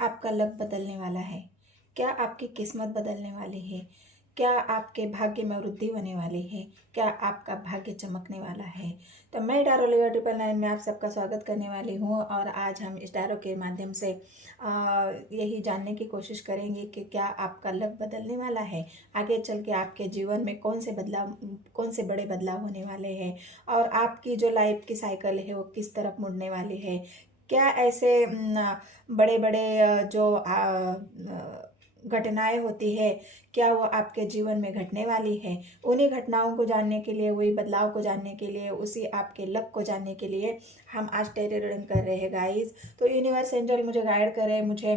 आपका लक बदलने वाला है? क्या आपकी किस्मत बदलने वाली है? क्या आपके भाग्य में वृद्धि होने वाली है? क्या आपका भाग्य चमकने वाला है? तो मैं टैरो लेगर 999 में आप सबका स्वागत करने वाली हूँ और आज हम इस टैरो के माध्यम से यही जानने की कोशिश करेंगे कि क्या आपका लक बदलने वाला है। आगे चल के आपके जीवन में कौन से बड़े बदलाव होने वाले हैं और आपकी जो लाइफ की साइकिल है वो किस तरफ मुड़ने वाली है। क्या ऐसे बड़े बड़े जो घटनाएं होती है, क्या वो आपके जीवन में घटने वाली है। उन्हीं घटनाओं को जानने के लिए, वही बदलाव को जानने के लिए, उसी आपके लक को जानने के लिए हम आज टैरो रीडिंग कर रहे हैं गाइस। तो यूनिवर्स एंजल मुझे गाइड करे, मुझे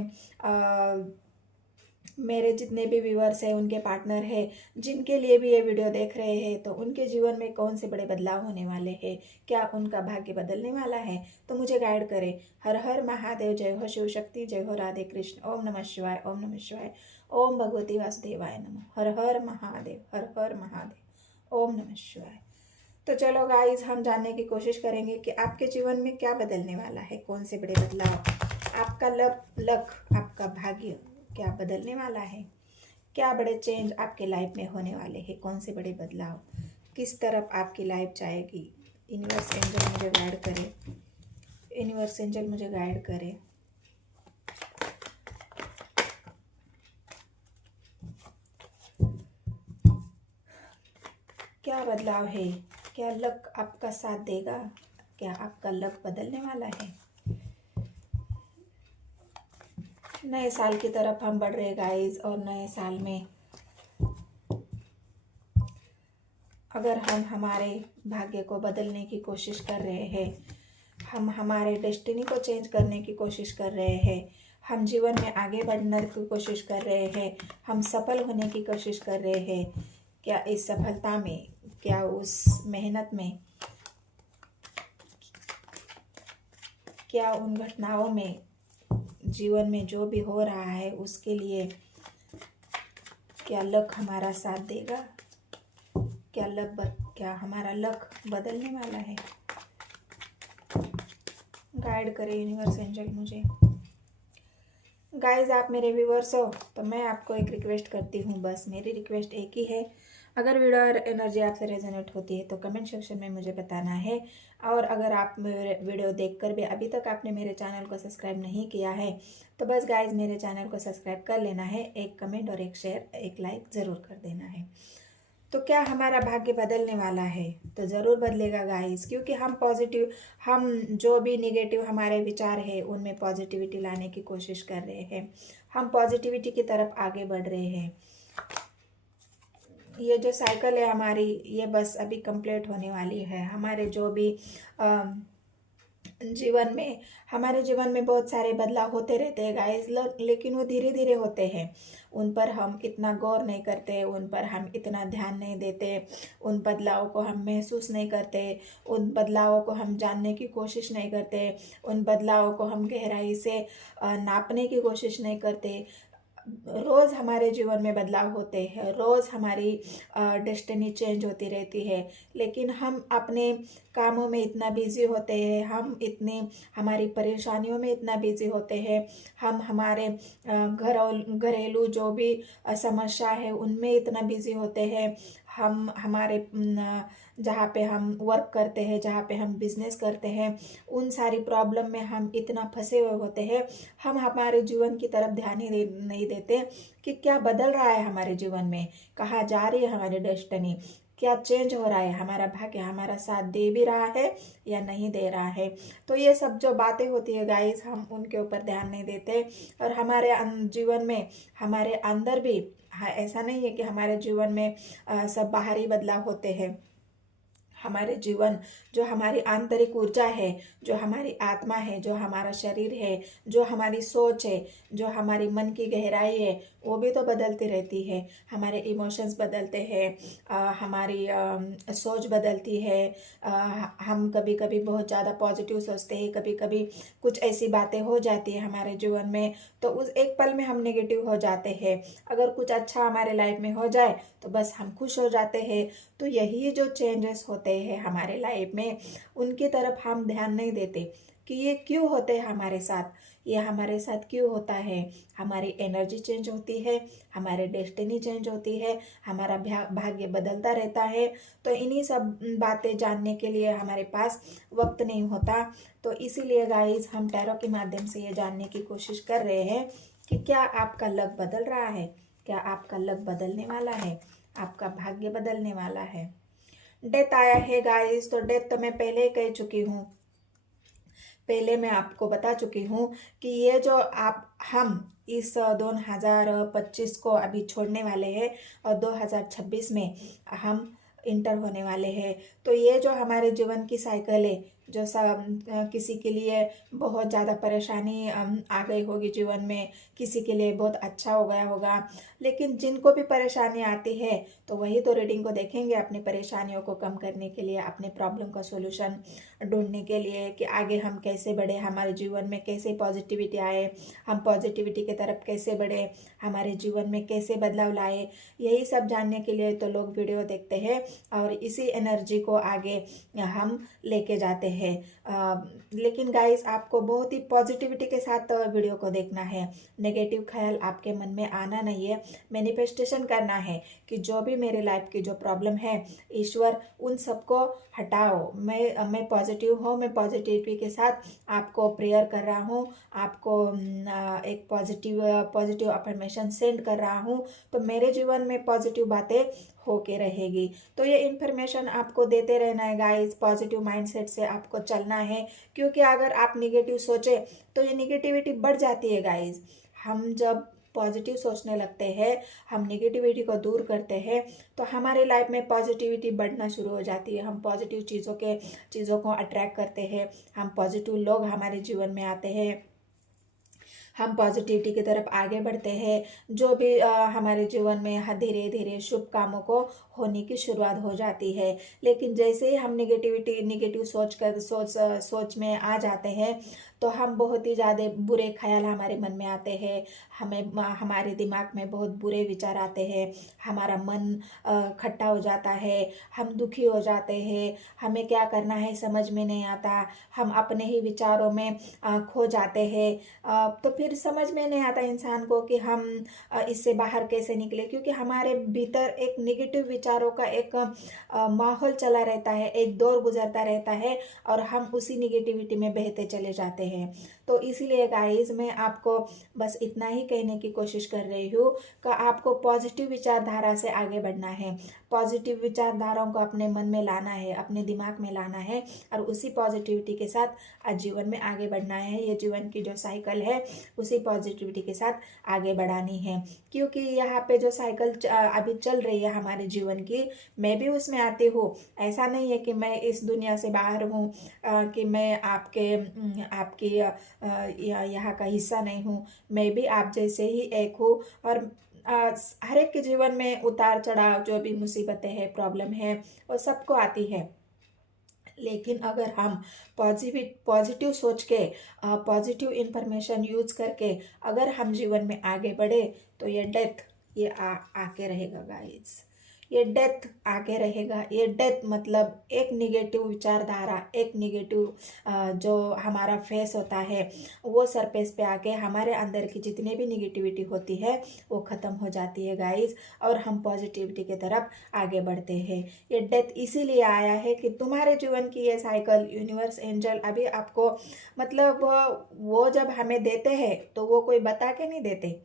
मेरे जितने भी व्यूअर्स हैं, उनके पार्टनर हैं, जिनके लिए भी ये वीडियो देख रहे हैं, तो उनके जीवन में कौन से बड़े बदलाव होने वाले हैं, क्या उनका भाग्य बदलने वाला है, तो मुझे गाइड करें। हर हर महादेव। जय हो शिव शक्ति, जय हो राधे कृष्ण। ओम नमः शिवाय, ओम नमः शिवाय, ओम भगवती वासुदेवाय नमः। हर हर महादेव, हर हर महादेव, ओम नमः शिवाय। तो चलो गाइस, हम जानने की कोशिश करेंगे कि आपके जीवन में क्या बदलने वाला है, कौन से बड़े बदलाव। आपका लक, आपका भाग्य क्या बदलने वाला है। क्या बड़े चेंज आपके लाइफ में होने वाले हैं, कौन से बड़े बदलाव, किस तरफ आपकी लाइफ जाएगी। यूनिवर्स एंजल मुझे गाइड करे, यूनिवर्स एंजल मुझे गाइड करे। क्या बदलाव है, क्या लक आपका साथ देगा, क्या आपका लक बदलने वाला है। नए साल की तरफ हम बढ़ रहे गाइस, और नए साल में अगर हम हमारे भाग्य को बदलने की कोशिश कर रहे हैं, हम हमारे डेस्टिनी को चेंज करने की कोशिश कर रहे हैं, हम जीवन में आगे बढ़ने की कोशिश कर रहे हैं, हम सफल होने की कोशिश कर रहे हैं, क्या इस सफलता में, क्या उस मेहनत में, क्या उन घटनाओं में, जीवन में जो भी हो रहा है उसके लिए क्या लक हमारा साथ देगा, क्या हमारा लक बदलने वाला है। गाइड करे यूनिवर्स एंजल मुझे। गाइस, आप मेरे व्यूअर्स हो तो मैं आपको एक रिक्वेस्ट करती हूँ, बस मेरी रिक्वेस्ट एक ही है। अगर वीडियो और एनर्जी आपसे रेजोनेट होती है तो कमेंट सेक्शन में मुझे बताना है। और अगर आप मेरे वीडियो देखकर भी अभी तक आपने मेरे चैनल को सब्सक्राइब नहीं किया है तो बस गाइस मेरे चैनल को सब्सक्राइब कर लेना है। एक कमेंट और एक शेयर, एक लाइक ज़रूर कर देना है। तो क्या हमारा भाग्य बदलने वाला है? तो ज़रूर बदलेगा गाइस, क्योंकि हम जो भी नेगेटिव हमारे विचार है उनमें पॉजिटिविटी लाने की कोशिश कर रहे हैं, हम पॉजिटिविटी की तरफ आगे बढ़ रहे हैं। ये जो साइकिल है हमारी, ये बस अभी कंप्लीट होने वाली है। हमारे जीवन में बहुत सारे बदलाव होते रहते हैं गाइस, लेकिन वो धीरे धीरे होते हैं। उन पर हम इतना गौर नहीं करते, उन पर हम इतना ध्यान नहीं देते, उन बदलावों को हम महसूस नहीं करते, उन बदलावों को हम जानने की कोशिश नहीं करते, उन बदलावों को हम गहराई से नापने की कोशिश नहीं करते। रोज़ हमारे जीवन में बदलाव होते हैं, रोज़ हमारी डेस्टिनी चेंज होती रहती है, लेकिन हम अपने कामों में इतना बिजी होते हैं, हमारी परेशानियों में इतना बिजी होते हैं, हम हमारे घरेलू जो भी समस्या है उनमें इतना बिजी होते हैं, हम हमारे जहाँ पे हम वर्क करते हैं, जहाँ पे हम बिजनेस करते हैं, उन सारी प्रॉब्लम में हम इतना फंसे हुए होते हैं, हम हमारे जीवन की तरफ ध्यान ही नहीं देते कि क्या बदल रहा है हमारे जीवन में, कहाँ जा रही है हमारी डेस्टिनी, क्या चेंज हो रहा है, हमारा भाग्य हमारा साथ दे भी रहा है या नहीं दे रहा है। तो ये सब जो बातें होती है गाइस, हम उनके ऊपर ध्यान नहीं देते। और हमारे जीवन में, हमारे अंदर भी, हाँ, ऐसा नहीं है कि हमारे जीवन में सब बाहरी बदलाव होते हैं। हमारे जीवन, जो हमारी आंतरिक ऊर्जा है, जो हमारी आत्मा है, जो हमारा शरीर है, जो हमारी सोच है, जो हमारी मन की गहराई है, वो भी तो बदलती रहती है। हमारे इमोशंस बदलते हैं, हमारी सोच बदलती है। हम कभी कभी बहुत ज़्यादा पॉजिटिव सोचते हैं, कभी कभी कुछ ऐसी बातें हो जाती है हमारे जीवन में तो उस एक पल में हम नेगेटिव हो जाते हैं। अगर कुछ अच्छा हमारे लाइफ में हो जाए तो बस हम खुश हो जाते हैं। तो यही जो चेंजेस होते हैं हमारे लाइफ में, उनकी तरफ हम ध्यान नहीं देते, कि ये क्यों होते हैं हमारे साथ, ये हमारे साथ क्यों होता है। हमारी एनर्जी चेंज होती है, हमारे डेस्टिनी चेंज होती है, हमारा भाग्य बदलता रहता है। तो इन्हीं सब बातें जानने के लिए हमारे पास वक्त नहीं होता। तो इसीलिए गाइस हम टैरो के माध्यम से ये जानने की कोशिश कर रहे हैं कि क्या आपका लक बदल रहा है, क्या आपका लक बदलने वाला है, आपका भाग्य बदलने वाला है। डेथ आया है गाइस, तो डेथ तो मैं पहले ही कह चुकी हूँ, पहले मैं आपको बता चुकी हूँ कि ये जो हम इस 2025 को अभी छोड़ने वाले हैं और 2026 में हम इंटर होने वाले हैं। तो ये जो हमारे जीवन की साइकिल है, जो किसी के लिए बहुत ज़्यादा परेशानी आ गई होगी जीवन में, किसी के लिए बहुत अच्छा हो गया होगा, लेकिन जिनको भी परेशानी आती है तो वही तो रीडिंग को देखेंगे अपनी परेशानियों को कम करने के लिए, अपने प्रॉब्लम का सॉल्यूशन ढूंढने के लिए कि आगे हम कैसे बढ़े, हमारे जीवन में कैसे पॉजिटिविटी आए, हम पॉजिटिविटी की तरफ कैसे बढ़े, हमारे जीवन में कैसे बदलाव लाए। यही सब जानने के लिए तो लोग वीडियो देखते हैं और इसी एनर्जी को आगे हम लेके जाते हैं। लेकिन गाइस आपको बहुत ही पॉजिटिविटी के साथ वीडियो को देखना है। नेगेटिव ख्याल आपके मन में आना नहीं है। मैनिफेस्टेशन करना है कि जो भी मेरे लाइफ की जो प्रॉब्लम है, ईश्वर उन सबको हटाओ। मैं पॉजिटिव हूँ, मैं पॉजिटिविटी के साथ आपको प्रेयर कर रहा हूँ, आपको एक पॉजिटिव अफर्मेशन सेंड कर रहा हूँ। तो मेरे जीवन में पॉजिटिव बातें होके रहेगी। तो ये इन्फॉर्मेशन आपको देते रहना है गाइस, पॉजिटिव माइंडसेट से आपको चलना है। क्योंकि अगर आप निगेटिव सोचे तो ये निगेटिविटी बढ़ जाती है गाइस। हम जब पॉजिटिव सोचने लगते हैं, हम निगेटिविटी को दूर करते हैं, तो हमारे लाइफ में पॉजिटिविटी बढ़ना शुरू हो जाती है। हम पॉजिटिव चीज़ों को अट्रैक्ट करते हैं, हम पॉजिटिव लोग हमारे जीवन में आते हैं, हम पॉजिटिविटी की तरफ आगे बढ़ते हैं। जो भी हमारे जीवन में धीरे धीरे शुभ कामों को होने की शुरुआत हो जाती है। लेकिन जैसे ही हम निगेटिव सोच में आ जाते हैं तो हम बहुत ही ज़्यादा बुरे ख्याल हमारे मन में आते हैं, हमारे दिमाग में बहुत बुरे विचार आते हैं, हमारा मन खट्टा हो जाता है, हम दुखी हो जाते हैं, हमें क्या करना है समझ में नहीं आता, हम अपने ही विचारों में खो जाते हैं। तो फिर समझ में नहीं आता इंसान को कि हम इससे बाहर कैसे निकले। क्योंकि हमारे भीतर एक निगेटिव विचारों का एक माहौल चला रहता है, एक दौर गुजरता रहता है और हम उसी निगेटिविटी में बहते चले जाते हैं। तो इसीलिए गाइस मैं आपको बस इतना ही कहने की कोशिश कर रही हूँ कि आपको पॉजिटिव विचारधारा से आगे बढ़ना है, पॉजिटिव विचारधाराओं को अपने मन में लाना है, अपने दिमाग में लाना है और उसी पॉजिटिविटी के साथ आज जीवन में आगे बढ़ना है। ये जीवन की जो साइकिल है उसी पॉजिटिविटी के साथ आगे बढ़ानी है। क्योंकि यहाँ पे जो साइकिल अभी चल रही है हमारे जीवन की, मैं भी उसमें आती हूँ। ऐसा नहीं है कि मैं इस दुनिया से बाहर हूँ, कि मैं आपकी यहाँ का हिस्सा नहीं हूँ। मैं भी आप जैसे ही एक हूँ और हर एक के जीवन में उतार चढ़ाव, जो भी मुसीबतें हैं, प्रॉब्लम है, वो सबको आती है। लेकिन अगर हम पॉजिटिव सोच के, पॉजिटिव इंफॉर्मेशन यूज करके अगर हम जीवन में आगे बढ़े तो ये डेथ ये आके रहेगा गाइस, ये डेथ आके रहेगा। ये डेथ मतलब एक निगेटिव विचारधारा, एक निगेटिव जो हमारा फेस होता है वो सरफेस पे आके हमारे अंदर की जितनी भी निगेटिविटी होती है वो ख़त्म हो जाती है गाइस, और हम पॉजिटिविटी की तरफ आगे बढ़ते हैं। ये डेथ इसीलिए आया है कि तुम्हारे जीवन की ये साइकिल यूनिवर्स एंजल अभी आपको मतलब वो जब हमें देते हैं तो वो कोई बता के नहीं देते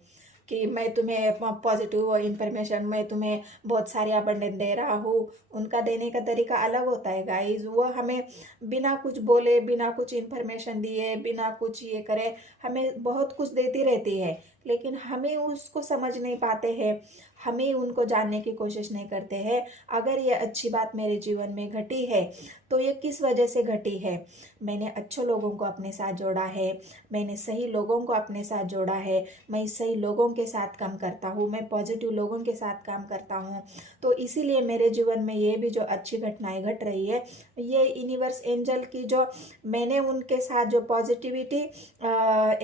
कि मैं तुम्हें पॉजिटिव इंफॉर्मेशन, मैं तुम्हें बहुत सारी अबंडेंस दे रहा हूँ। उनका देने का तरीका अलग होता है गाइस। वो हमें बिना कुछ बोले, बिना कुछ इंफॉर्मेशन दिए, बिना कुछ ये करे हमें बहुत कुछ देती रहती है, लेकिन हमें उसको समझ नहीं पाते हैं, हमें उनको जानने की कोशिश नहीं करते हैं। अगर ये अच्छी बात मेरे जीवन में घटी है तो ये किस वजह से घटी है। मैंने अच्छे लोगों को अपने साथ जोड़ा है, मैंने सही लोगों को अपने साथ जोड़ा है, मैं सही लोगों के साथ काम करता हूँ, मैं पॉजिटिव लोगों के साथ काम करता हूँ। तो इसीलिए मेरे जीवन में ये भी जो अच्छी घटनाएं घट रही है, ये यूनिवर्स एंजल की जो मैंने उनके साथ जो पॉजिटिविटी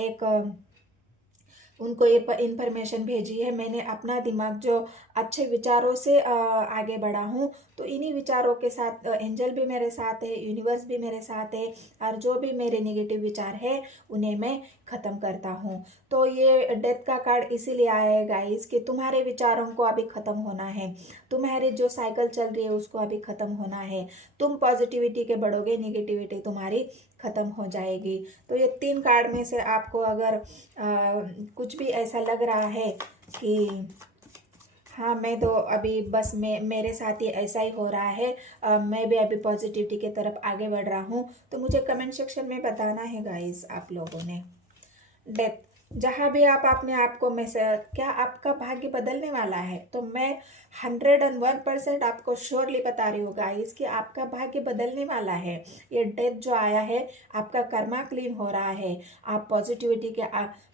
एक उनको ये इंफॉर्मेशन भेजी है। मैंने अपना दिमाग जो अच्छे विचारों से आगे बढ़ा हूँ, तो इन्हीं विचारों के साथ एंजल भी मेरे साथ है, यूनिवर्स भी मेरे साथ है, और जो भी मेरे नेगेटिव विचार है उन्हें मैं ख़त्म करता हूँ। तो ये डेथ का कार्ड इसीलिए आया है गाइस कि तुम्हारे विचारों को अभी ख़त्म होना है, तुम्हारी जो साइकिल चल रही है उसको अभी ख़त्म होना है। तुम पॉजिटिविटी के बढ़ोगे, नेगेटिविटी तुम्हारी ख़त्म हो जाएगी। तो ये 3 कार्ड में से आपको अगर कुछ भी ऐसा लग रहा है कि हाँ, मैं तो अभी बस मेरे साथ ही ऐसा ही हो रहा है, मैं भी अभी पॉजिटिविटी की तरफ आगे बढ़ रहा हूँ, तो मुझे कमेंट सेक्शन में बताना है गाइस आप लोगों ने। डेथ, जहाँ भी आप अपने आप को मैसेज, क्या आपका भाग्य बदलने वाला है? तो मैं 101% आपको श्योरली बता रही हूँ गाइस कि आपका भाग्य बदलने वाला है। ये डेथ जो आया है, आपका कर्मा क्लीन हो रहा है, आप पॉजिटिविटी के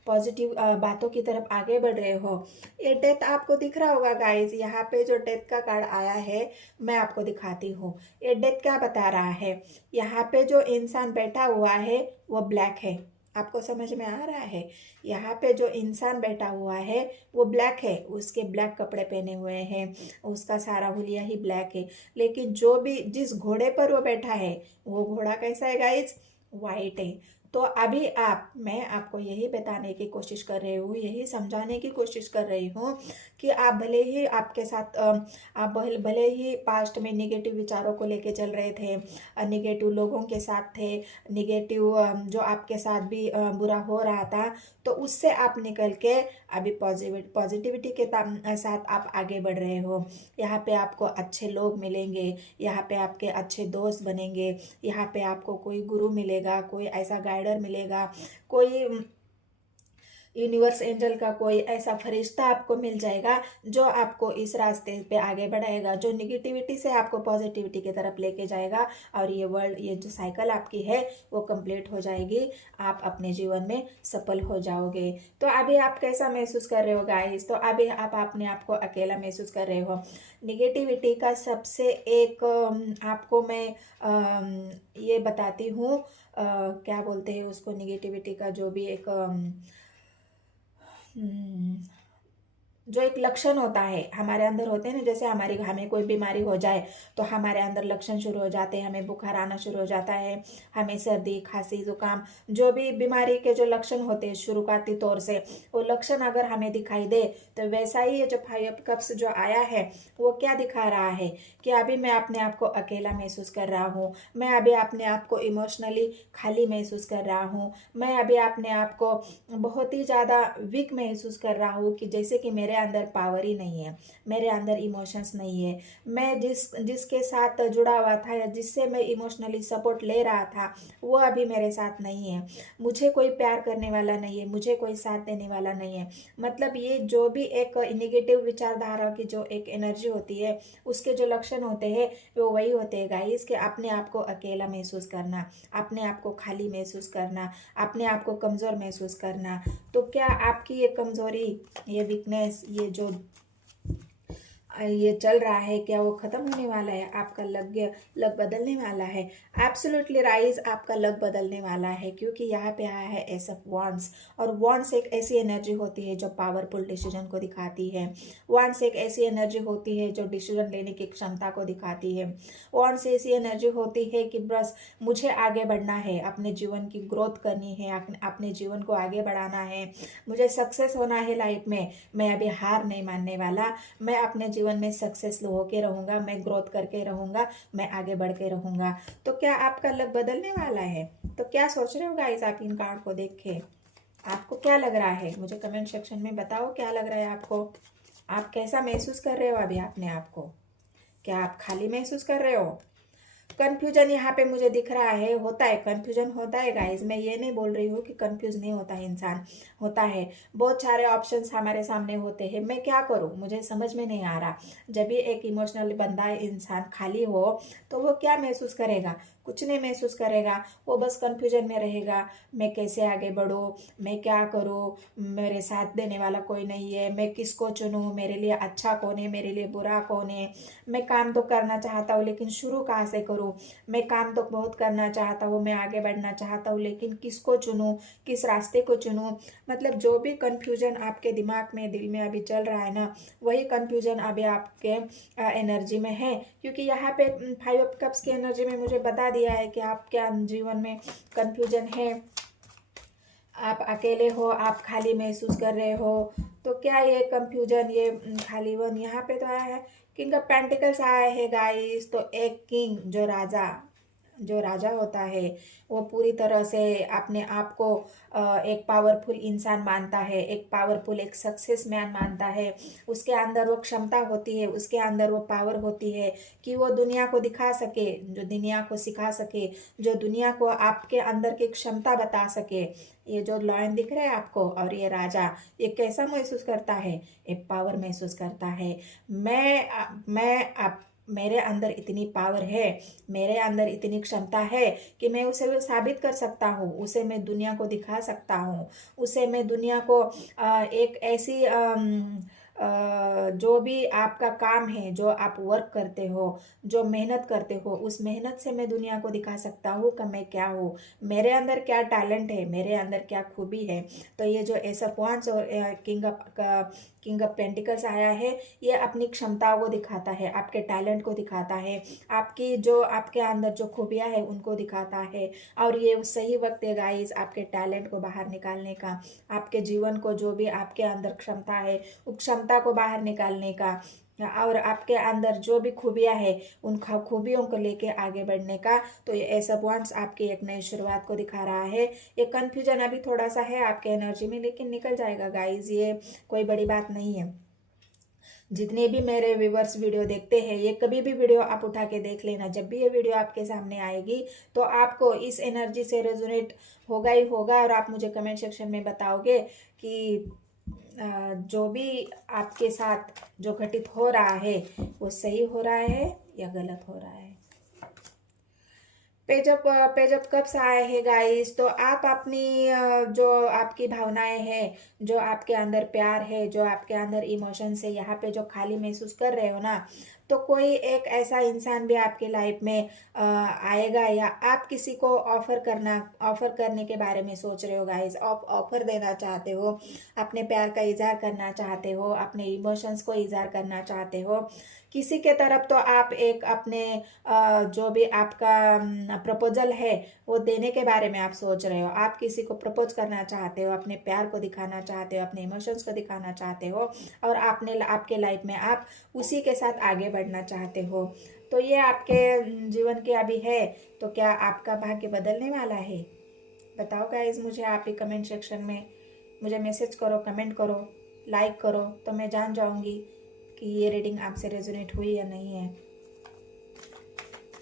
पॉजिटिव बातों की तरफ आगे बढ़ रहे हो। ये डेथ आपको दिख रहा होगा गाइस, यहाँ पे जो डेथ का कार्ड आया है मैं आपको दिखाती हूँ। ये डेथ क्या बता रहा है, यहाँ पे जो इंसान बैठा हुआ है वो ब्लैक है। आपको समझ में आ रहा है? यहाँ पे जो इंसान बैठा हुआ है वो ब्लैक है, उसके ब्लैक कपड़े पहने हुए हैं, उसका सारा हुलिया ही ब्लैक है। लेकिन जो भी जिस घोड़े पर वो बैठा है वो घोड़ा कैसा है गाइज? वाइट है। तो अभी मैं आपको यही बताने की कोशिश कर रही हूँ, यही समझाने की कोशिश कर रही हूँ कि आप भले ही आपके साथ आप भले ही पास्ट में निगेटिव विचारों को लेके चल रहे थे, निगेटिव लोगों के साथ थे, निगेटिव जो आपके साथ भी बुरा हो रहा था, तो उससे आप निकल के अभी पॉजिटिविटी के साथ आप आगे बढ़ रहे हो। यहाँ पे आपको अच्छे लोग मिलेंगे, यहाँ पे आपके अच्छे दोस्त बनेंगे, यहाँ पे आपको कोई गुरु मिलेगा, कोई ऐसा गाइडर मिलेगा, कोई यूनिवर्स एंजल का कोई ऐसा फरिश्ता आपको मिल जाएगा जो आपको इस रास्ते पे आगे बढ़ाएगा, जो निगेटिविटी से आपको पॉजिटिविटी की तरफ लेके जाएगा, और ये जो साइकिल आपकी है वो कंप्लीट हो जाएगी, आप अपने जीवन में सफल हो जाओगे। तो अभी आप कैसा महसूस कर रहे हो गाइस? तो अभी आप अपने आप को अकेला महसूस कर रहे हो। निगेटिविटी का सबसे एक आपको मैं ये बताती हूँ, क्या बोलते हैं उसको, निगेटिविटी का जो भी एक जो एक लक्षण होता है हमारे अंदर होते हैं ना, जैसे हमें कोई बीमारी हो जाए तो हमारे अंदर लक्षण शुरू हो जाते हैं, हमें बुखार आना शुरू हो जाता है, हमें सर्दी खांसी जुकाम, जो भी बीमारी के जो लक्षण होते हैं शुरुआती तौर से, वो लक्षण अगर हमें दिखाई दे, तो वैसा ही ये जो 5 कप्स जो आया है वो क्या दिखा रहा है कि अभी मैं अपने आप को अकेला महसूस कर रहा हूँ, मैं अभी अपने आप को इमोशनली खाली महसूस कर रहा हूँ, मैं अभी अपने आप को बहुत ही ज़्यादा वीक महसूस कर रहा हूँ, कि जैसे कि मेरे अंदर पावर ही नहीं है, मेरे अंदर इमोशंस नहीं है, मैं जिसके साथ जुड़ा हुआ था या जिससे मैं इमोशनली सपोर्ट ले रहा था वो अभी मेरे साथ नहीं है, मुझे कोई प्यार करने वाला नहीं है, मुझे कोई साथ देने वाला नहीं है। मतलब ये जो भी एक निगेटिव विचारधारा की जो एक एनर्जी होती है उसके जो लक्षण होते हैं वो वही होते हैं गाइस, कि अपने आप को अकेला महसूस करना, अपने आप को खाली महसूस करना, अपने आप को कमज़ोर महसूस करना। तो क्या आपकी ये कमज़ोरी, ये वीकनेस, ये चल रहा है, क्या वो ख़त्म होने वाला है? आपका लक बदलने वाला है। एब्सोल्युटली राइज, आपका लक बदलने वाला है, क्योंकि यहाँ पे आया है एस ऑफ वांड्स, और वांड्स एक ऐसी एनर्जी होती है जो पावरफुल डिसीजन को दिखाती है। वांड्स एक ऐसी एनर्जी होती है जो डिसीजन लेने की क्षमता को दिखाती है। वांड्स ऐसी एनर्जी होती है कि बस मुझे आगे बढ़ना है, अपने जीवन की ग्रोथ करनी है, अपने जीवन को आगे बढ़ाना है, मुझे सक्सेस होना है लाइफ में, मैं अभी हार नहीं मानने वाला, मैं अपने जीवन में सक्सेस होके रहूंगा, मैं ग्रोथ करके रहूंगा, मैं आगे बढ़ के रहूंगा। तो क्या आपका लक बदलने वाला है? तो क्या सोच रहे हो गाइस आप इन कार्ड को देख के? आपको क्या लग रहा है? मुझे कमेंट सेक्शन में बताओ क्या लग रहा है आपको। आप कैसा महसूस कर रहे हो अभी अपने आप को? क्या आप खाली महसूस कर रहे हो? कन्फ्यूजन यहाँ पे मुझे दिख रहा है, होता है, कन्फ्यूजन होता है गाइज, मैं ये नहीं बोल रही हूँ कि कन्फ्यूज नहीं होता है इंसान, होता है, बहुत सारे ऑप्शंस हमारे सामने होते हैं, मैं क्या करूँ मुझे समझ में नहीं आ रहा। जब भी एक इमोशनल बंदा इंसान खाली हो तो वो क्या महसूस करेगा? कुछ नहीं महसूस करेगा, वो बस कन्फ्यूजन में रहेगा। मैं कैसे आगे बढ़ूँ, मैं क्या करूँ, मेरे साथ देने वाला कोई नहीं है, मैं किसको चुनूँ, मेरे लिए अच्छा कौन है, मेरे लिए बुरा कौन है, मैं काम तो करना चाहता हूँ लेकिन शुरू कहाँ से करूँ, मैं काम तो बहुत करना चाहता हूँ, मैं आगे बढ़ना चाहता हूँ लेकिन किसको चुनूँ, किस रास्ते को चुनूँ। मतलब जो भी कन्फ्यूजन आपके दिमाग में, दिल में अभी चल रहा है ना, वही कन्फ्यूजन अभी आपके एनर्जी में है। क्योंकि यहाँ पे 5 ऑफ कप्स की एनर्जी में मुझे बता दिया है कि आपके जीवन में कन्फ्यूजन है, आप अकेले हो, आप खाली महसूस कर रहे हो। तो क्या ये कंफ्यूजन, ये खालीपन यहाँ पे तो आया है, किंग ऑफ पेंटिकल्स आया है गाइस। तो एक किंग जो राजा होता है वो पूरी तरह से अपने आप को एक पावरफुल इंसान मानता है, एक पावरफुल, एक सक्सेस मैन मानता है। उसके अंदर वो क्षमता होती है, उसके अंदर वो पावर होती है कि वो दुनिया को दिखा सके, जो दुनिया को सिखा सके, जो दुनिया को आपके अंदर की क्षमता बता सके। ये जो लॉयन दिख रहा है आपको और ये राजा, ये कैसा महसूस करता है, एक पावर महसूस करता है। मैं आप मेरे अंदर इतनी पावर है, मेरे अंदर इतनी क्षमता है कि मैं उसे साबित कर सकता हूँ, उसे मैं दुनिया को दिखा सकता हूँ, उसे मैं दुनिया को एक ऐसी जो भी आपका काम है, जो आप वर्क करते हो, जो मेहनत करते हो, उस मेहनत से मैं दुनिया को दिखा सकता हूँ कि मैं क्या हूँ, मेरे अंदर क्या टैलेंट है, मेरे अंदर क्या खूबी है। तो ये जो एस ऑफ वांड्स और किंग ऑफ पेंटिकल्स आया है, ये अपनी क्षमताओं को दिखाता है, आपके टैलेंट को दिखाता है, आपकी जो आपके अंदर जो खूबियाँ है उनको दिखाता है। और ये सही वक्त है गाइस आपके टैलेंट को बाहर निकालने का, आपके जीवन को, जो भी आपके अंदर क्षमता है उस क्षमता को बाहर निकालने का, और आपके अंदर जो भी खूबियाँ है उन खूबियों को लेके आगे बढ़ने का। तो ये एस ऑफ वांड्स आपकी एक नई शुरुआत को दिखा रहा है। ये कन्फ्यूजन अभी थोड़ा सा है आपके एनर्जी में, लेकिन निकल जाएगा गाइज, ये कोई बड़ी बात नहीं है। जितने भी मेरे व्यूवर्स वीडियो देखते हैं, ये कभी भी वीडियो आप उठा के देख लेना, जब भी ये वीडियो आपके सामने आएगी तो आपको इस एनर्जी से रेजोनेट होगा ही होगा। और आप मुझे कमेंट सेक्शन में बताओगे कि जो भी आपके साथ जो घटित हो रहा है वो सही हो रहा है या गलत हो रहा है। पेज ऑफ कप्स आए हैं गाइस। तो आप अपनी जो आपकी भावनाएं हैं, जो आपके अंदर प्यार है, जो आपके अंदर इमोशंस है, यहाँ पे जो खाली महसूस कर रहे हो ना, तो कोई एक ऐसा इंसान भी आपके लाइफ में आएगा, या आप किसी को ऑफर करने के बारे में सोच रहे हो गाइस, आप ऑफर देना चाहते हो, अपने प्यार का इजहार करना चाहते हो, अपने इमोशंस को इजहार करना चाहते हो किसी के तरफ। तो आप एक अपने जो भी आपका प्रपोजल है वो देने के बारे में आप सोच रहे हो, आप किसी को प्रपोज करना चाहते हो, अपने प्यार को दिखाना चाहते हो, अपने इमोशंस को दिखाना चाहते हो, और आपके लाइफ में आप उसी के साथ आगे बढ़ना चाहते हो। तो ये आपके जीवन के अभी है। तो क्या आपका भाग्य बदलने वाला है? बताओ गाइज मुझे, आप ही कमेंट सेक्शन में मुझे मैसेज करो, कमेंट करो, लाइक करो, तो मैं जान जाऊंगी कि ये रीडिंग आपसे रेजोनेट हुई या नहीं है।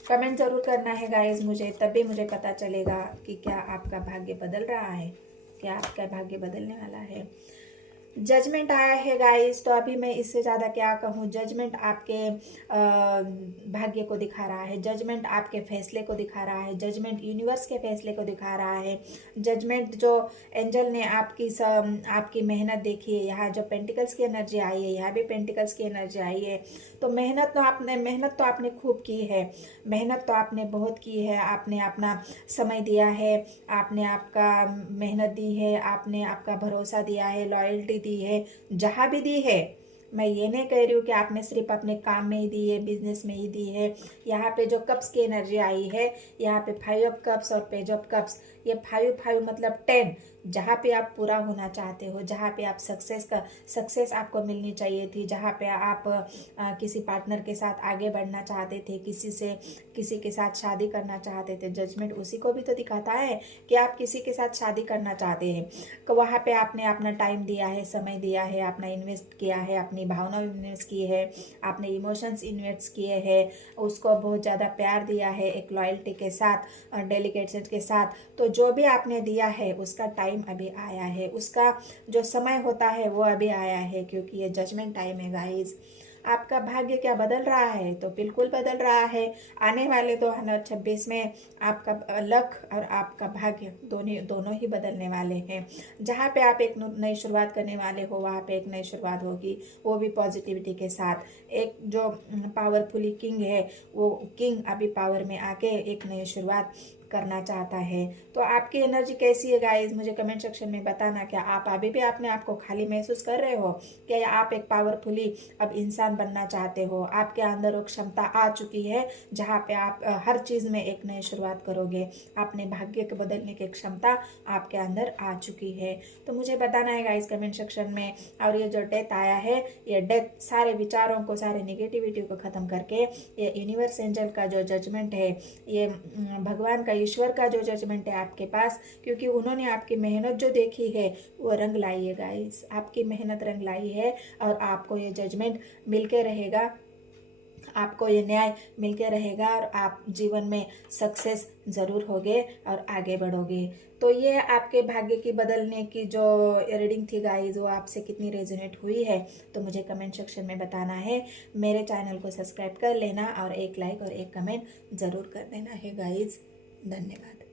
कमेंट ज़रूर करना है गाइज मुझे, तभी मुझे पता चलेगा कि क्या आपका भाग्य बदल रहा है, क्या आपका भाग्य बदलने वाला है। जजमेंट आया है गाइस। तो अभी मैं इससे ज़्यादा क्या कहूँ, जजमेंट आपके भाग्य को दिखा रहा है, जजमेंट आपके फैसले को दिखा रहा है, जजमेंट यूनिवर्स के फैसले को दिखा रहा है। जजमेंट जो एंजल ने आपकी मेहनत देखी है, यहाँ जो पेंटिकल्स की एनर्जी आई है, यहाँ भी पेंटिकल्स की एनर्जी आई है। तो मेहनत तो आपने खूब की है, मेहनत तो आपने बहुत की है, आपने अपना समय दिया है, आपने आपका मेहनत दी है, आपने आपका भरोसा दिया है, लॉयल्टी दी है, जहाँ भी दी है। मैं ये नहीं कह रही हूँ कि आपने सिर्फ अपने काम में ही दी है, बिजनेस में ही दी है। यहाँ पे जो कप्स की एनर्जी आई है, यहाँ पे 5 ऑफ कप्स और पेज ऑफ कप्स, ये 5 मतलब 10, जहाँ पे आप पूरा होना चाहते हो, जहाँ पे आप सक्सेस आपको मिलनी चाहिए थी, जहाँ पे आप किसी पार्टनर के साथ आगे बढ़ना चाहते थे, किसी के साथ शादी करना चाहते थे। जजमेंट उसी को भी तो दिखाता है कि आप किसी के साथ शादी करना चाहते हैं, तो वहाँ पे आपने अपना टाइम दिया है, समय दिया है, अपना इन्वेस्ट किया है, अपनी भावना इन्वेस्ट की है, आपने इमोशंस इन्वेस्ट किए हैं, उसको बहुत ज़्यादा प्यार दिया है, एक लॉयल्टी के साथ, डेलिकेशन के साथ। तो जो भी आपने दिया है उसका टाइम अभी आया है, उसका जो समय होता है वो अभी आया है, क्योंकि ये जजमेंट टाइम है गाइज। आपका भाग्य क्या बदल रहा है? तो बिल्कुल बदल रहा है। आने वाले 2026 में आपका लक और आपका भाग्य दोनों ही बदलने वाले हैं। जहाँ पे आप एक नई शुरुआत करने वाले हो, वहाँ पे एक नई शुरुआत होगी, वो भी पॉजिटिविटी के साथ। एक जो पावरफुली किंग है, वो किंग अभी पावर में आके एक नई शुरुआत करना चाहता है। तो आपकी एनर्जी कैसी है गाइस, मुझे कमेंट सेक्शन में बताना। क्या आप अभी भी अपने आप को खाली महसूस कर रहे हो? क्या आप एक पावरफुली अब इंसान बनना चाहते हो? आपके अंदर वो क्षमता आ चुकी है जहाँ पे आप हर चीज़ में एक नई शुरुआत करोगे। अपने भाग्य को बदलने की क्षमता आपके अंदर आ चुकी है। तो मुझे बताना है गाइस कमेंट सेक्शन में। और ये जो डेथ आया है, ये डेथ सारे विचारों को, सारे निगेटिविटी को ख़त्म करके ये यूनिवर्स एंजल का जो जजमेंट है, ये भगवान का, ईश्वर का जो जजमेंट है आपके पास, क्योंकि उन्होंने आपकी मेहनत जो देखी है वो रंग लाई है गाइस। आपकी मेहनत रंग लाई है और आपको ये जजमेंट मिलके रहेगा, आपको ये न्याय मिलके रहेगा और आप जीवन में सक्सेस ज़रूर होगे और आगे बढ़ोगे। तो ये आपके भाग्य की बदलने की जो रीडिंग थी गाइज, वो आपसे कितनी रेजोनेट हुई है तो मुझे कमेंट सेक्शन में बताना है। मेरे चैनल को सब्सक्राइब कर लेना और एक लाइक और एक कमेंट ज़रूर कर देना है गाइज। धन्यवाद।